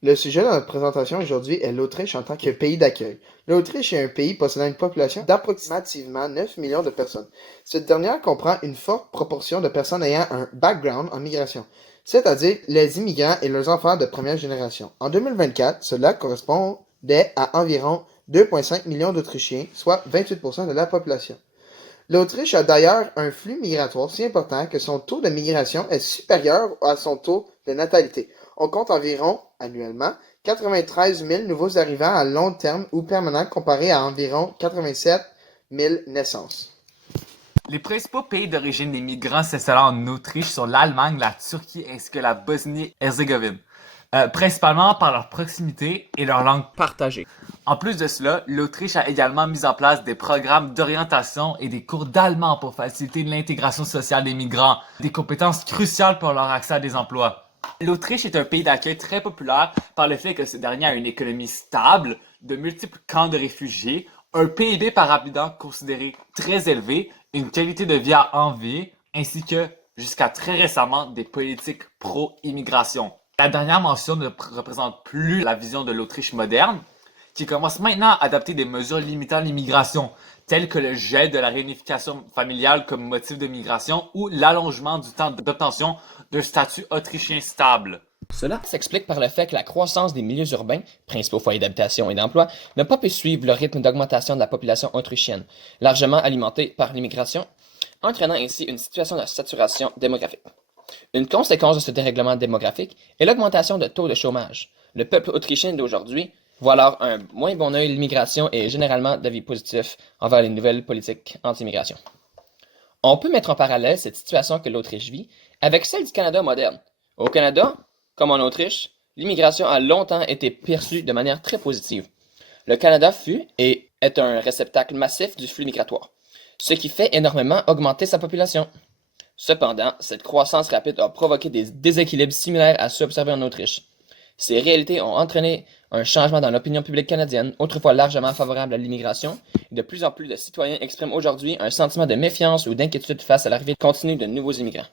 Le sujet de notre présentation aujourd'hui est l'Autriche en tant que pays d'accueil. L'Autriche est un pays possédant une population d'approximativement 9 millions de personnes. Cette dernière comprend une forte proportion de personnes ayant un background en migration, c'est-à-dire les immigrants et leurs enfants de première génération. En 2024, cela correspondait à environ 2,5 millions d'Autrichiens, soit 28% de la population. L'Autriche a d'ailleurs un flux migratoire si important que son taux de migration est supérieur à son taux de natalité. On compte environ, annuellement, 93 000 nouveaux arrivants à long terme ou permanents comparé à environ 87 000 naissances. Les principaux pays d'origine des migrants s'installant en Autriche sont l'Allemagne, la Turquie ainsi que la Bosnie-Herzégovine, principalement par leur proximité et leur langue partagée. En plus de cela, l'Autriche a également mis en place des programmes d'orientation et des cours d'allemand pour faciliter l'intégration sociale des migrants, des compétences cruciales pour leur accès à des emplois. L'Autriche est un pays d'accueil très populaire par le fait que ce dernier a une économie stable, de multiples camps de réfugiés, un PIB par habitant considéré très élevé, une qualité de vie à envier, ainsi que, jusqu'à très récemment, des politiques pro-immigration. La dernière mention ne représente plus la vision de l'Autriche moderne, qui commence maintenant à adopter des mesures limitant l'immigration, telles que le gel de la réunification familiale comme motif de migration ou l'allongement du temps d'obtention d'un statut autrichien stable. Cela s'explique par le fait que la croissance des milieux urbains, principaux foyers d'habitation et d'emploi, n'a pas pu suivre le rythme d'augmentation de la population autrichienne, largement alimentée par l'immigration, entraînant ainsi une situation de saturation démographique. Une conséquence de ce dérèglement démographique est l'augmentation de taux de chômage. Le peuple autrichien d'aujourd'hui voit alors un moins bon œil l'immigration et généralement d'avis positifs envers les nouvelles politiques anti-immigration. On peut mettre en parallèle cette situation que l'Autriche vit avec celle du Canada moderne. Au Canada, comme en Autriche, l'immigration a longtemps été perçue de manière très positive. Le Canada fut et est un réceptacle massif du flux migratoire, ce qui fait énormément augmenter sa population. Cependant, cette croissance rapide a provoqué des déséquilibres similaires à ceux observés en Autriche. Ces réalités ont entraîné un changement dans l'opinion publique canadienne, autrefois largement favorable à l'immigration, et de plus en plus de citoyens expriment aujourd'hui un sentiment de méfiance ou d'inquiétude face à l'arrivée continue de nouveaux immigrants.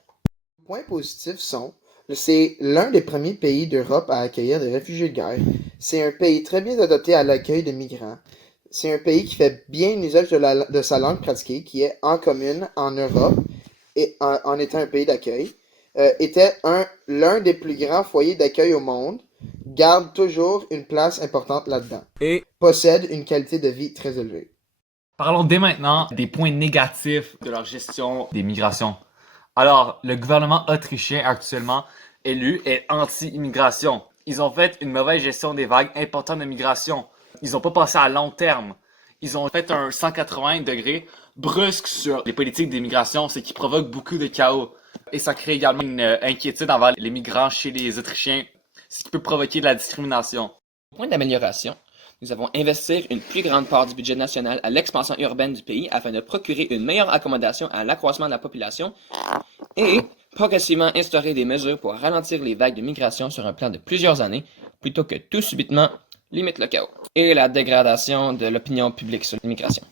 Les points positifs sont c'est l'un des premiers pays d'Europe à accueillir des réfugiés de guerre. C'est un pays très bien adapté à l'accueil de migrants. C'est un pays qui fait bien usage de sa langue pratiquée, qui est en commune en Europe et en étant un pays d'accueil. Était l'un des plus grands foyers d'accueil au monde, garde toujours une place importante là-dedans Et possède une qualité de vie très élevée. parlons dès maintenant des points négatifs de leur gestion des migrations. Alors, le gouvernement autrichien actuellement élu est anti-immigration. Ils ont fait une mauvaise gestion des vagues importantes de migration. Ils n'ont pas pensé à long terme. Ils ont fait un 180 degrés brusque sur les politiques d'immigration, ce qui provoque beaucoup de chaos. Et ça crée également une inquiétude envers les migrants chez les Autrichiens, ce qui peut provoquer de la discrimination. Au point d'amélioration, nous avons investi une plus grande part du budget national à l'expansion urbaine du pays afin de procurer une meilleure accommodation à l'accroissement de la population et progressivement instaurer des mesures pour ralentir les vagues de migration sur un plan de plusieurs années plutôt que tout subitement limite le chaos et la dégradation de l'opinion publique sur l'immigration.